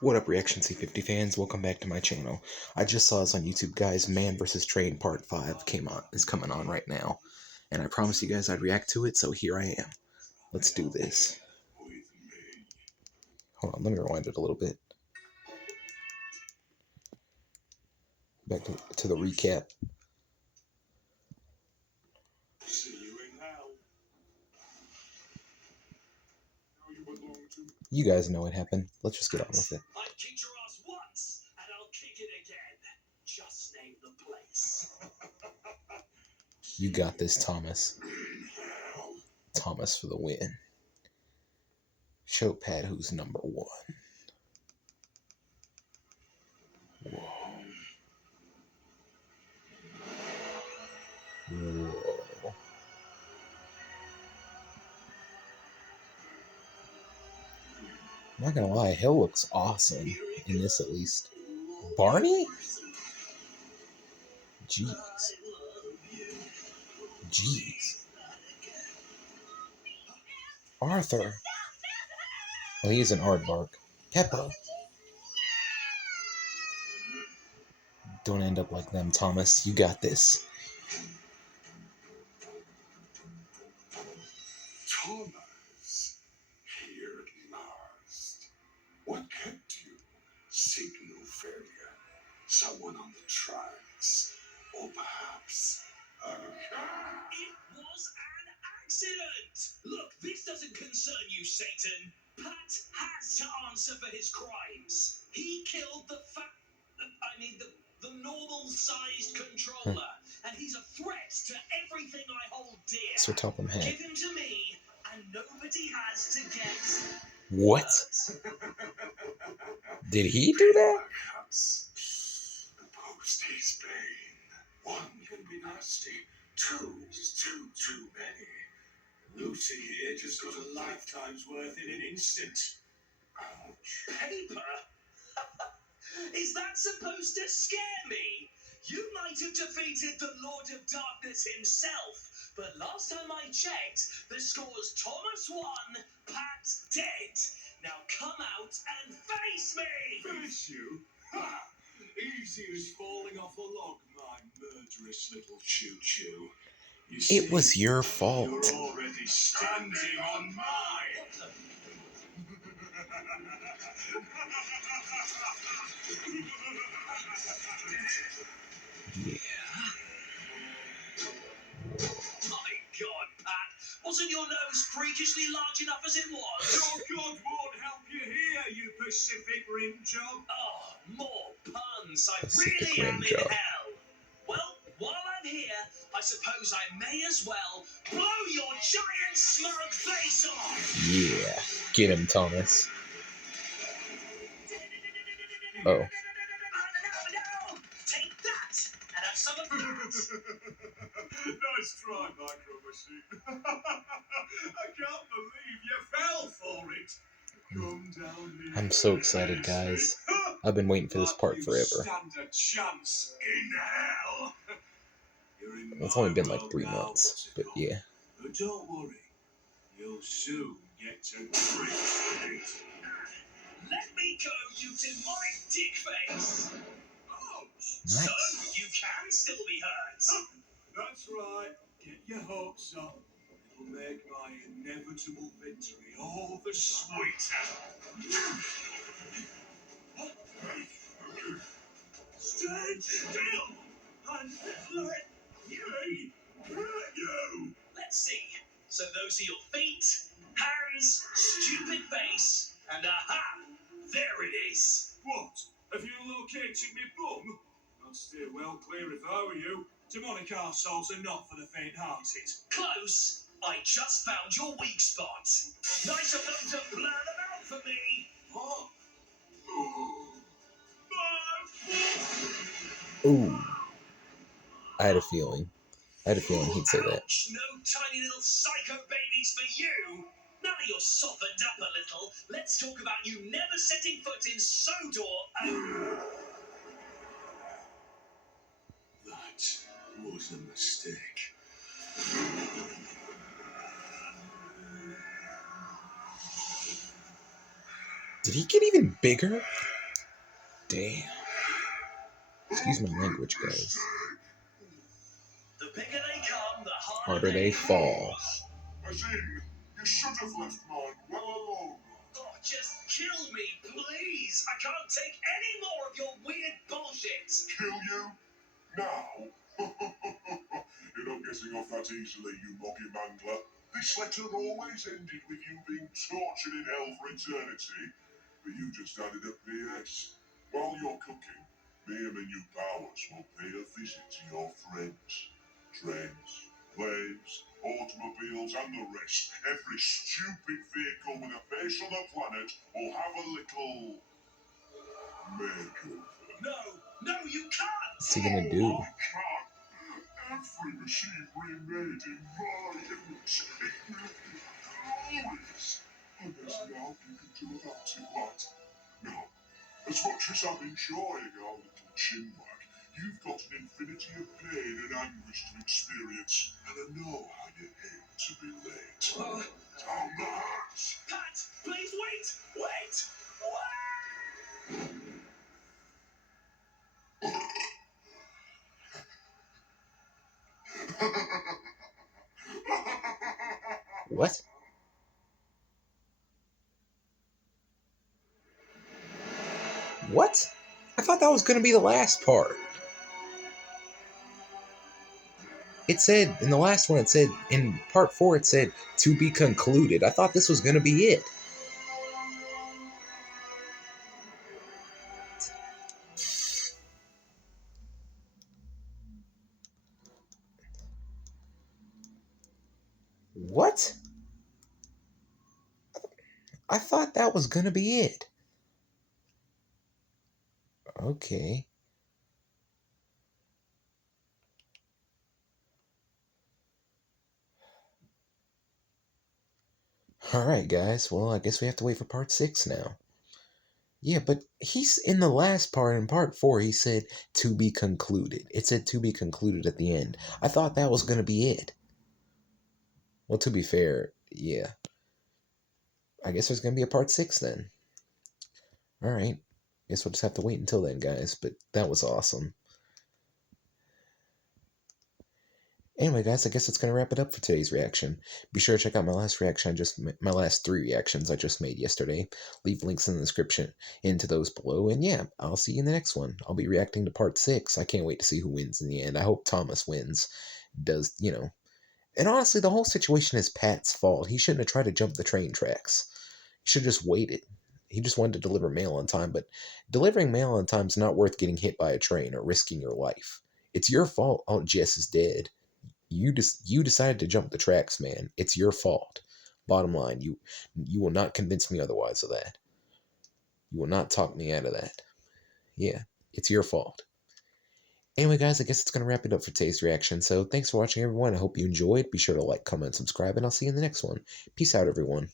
What up, RZ50 fans? Welcome back to my channel. I just saw this on YouTube, guys. Man vs. Train Part 5 is coming on right now. And I promised you guys I'd react to it, so here I am. Let's do this. Hold on, let me rewind it a little bit. Back to the recap. You guys know what happened. Let's just get on with it. I kicked your ass once, and I'll kick it again. Just name the place. You got this, Thomas. Thomas for the win. Show Pat who's number one. Whoa. Whoa. I'm not gonna lie, Hill looks awesome in this, at least. Barney? Jeez. Jeez. Arthur. Well, he's an aardvark. Peppa. Don't end up like them, Thomas. You got this. Thomas, here at last. What kept you? Signal failure. Someone on the tracks. Or perhaps a car. It was an accident. Look, this doesn't concern you, Satan. Pat has to answer for his crimes. He killed the normal-sized controller, and he's a threat to everything I hold dear. So top him head. Give him to me, and nobody has to get. What? Did he do that? The post is pain. One can be nasty. Two is too many. Lucy here just got a lifetime's worth in an instant. Ouch. Paper? Is that supposed to scare me? You might have defeated the Lord of Darkness himself, but last time I checked, the score's Thomas 1, Pat dead. Now come out and face me! Face you? Ha! Easy as falling off a log, my murderous little choo-choo. It was your fault. You're already standing on mine. Yeah. My God, Pat, wasn't your nose freakishly large enough as it was? Your God won't help you here, you Pacific Rim job. Oh, more puns. I Pacific really Rim am in job. hell. Well, while I'm here, I suppose I may as well blow your giant smug face off. Yeah. Get him, Thomas. Oh. No. Take that, and have some of that. Nice try, Micro Machine. I can't believe you fell for it. Come down here. I'm so excited, guys. I've been waiting for this part forever. Stand a chance in hell. You're in It's my only been like world 3 now, months, but yeah. But don't worry, you'll soon get to grips with it. Let me go, you demonic dick face. Oh, Nice. so you can still be hurt. That's right. Get your hopes up. It'll make my inevitable victory all the sweeter. Stand still and let me hurt you. Let's see. So those are your feet, hands, stupid face, and aha! There it is. What? Have you located me bum? I'd steer well clear if I were you. Demonic arseholes are not for the faint-hearted. Close. I just found your weak spot. Nice of them to blur them out for me. What? Ooh. I had a feeling. He'd say that. Ouch, no tiny little psycho babies for you. Now that you're softened up a little, let's talk about you never setting foot in Sodor. That was a mistake. Did he get even bigger? Damn. Excuse my language, guys. The bigger they come, the Harder they fall. As in, you should have left mine well alone. Oh, just kill me, please. I can't take any more of your weird bullshit. Kill you? Now? You're not getting off that easily, you moggy mangler. This letter always ended with you being tortured in hell for eternity, but you just added a PS. While you're cooking, me and my new powers will pay a visit to your friends. Trains, planes, automobiles, and the rest. Every stupid vehicle with a face on the planet will have a little makeover. No, you can't. What's he gonna do? I can't. Every machine remade in my image. It will be glorious. And there's now you can do about it, what? Now, as much as I'm enjoying our little chinwag, you've got an infinity of pain and anguish to experience, and I know how you hate to be late. Down the hatch! Pat, please wait. What? What? I thought that was gonna be the last part. It said, in the last one, it said, in part 4, it said, to be concluded. I thought this was gonna be it. What? I thought that was gonna be it. Okay. Alright, guys. Well, I guess we have to wait for part 6 now. Yeah, but he's in the last part, in part 4, he said to be concluded. It said to be concluded at the end. I thought that was gonna be it. Well, to be fair, yeah. I guess there's gonna be a part 6 then. Alright. Guess we'll just have to wait until then, guys. But that was awesome. Anyway, guys, I guess that's gonna wrap it up for today's reaction. Be sure to check out my last reaction. My last 3 reactions I just made yesterday. Leave links in the description into those below. And yeah, I'll see you in the next one. I'll be reacting to part 6. I can't wait to see who wins in the end. I hope Thomas wins. Does And honestly, the whole situation is Pat's fault. He shouldn't have tried to jump the train tracks. He should have just waited. He just wanted to deliver mail on time, but delivering mail on time is not worth getting hit by a train or risking your life. It's your fault. Oh, Jess is dead. You decided to jump the tracks, man. It's your fault. Bottom line, you will not convince me otherwise of that. You will not talk me out of that. Yeah, it's your fault. Anyway, guys, I guess it's going to wrap it up for today's reaction. So thanks for watching, everyone. I hope you enjoyed. Be sure to like, comment, subscribe, and I'll see you in the next one. Peace out, everyone.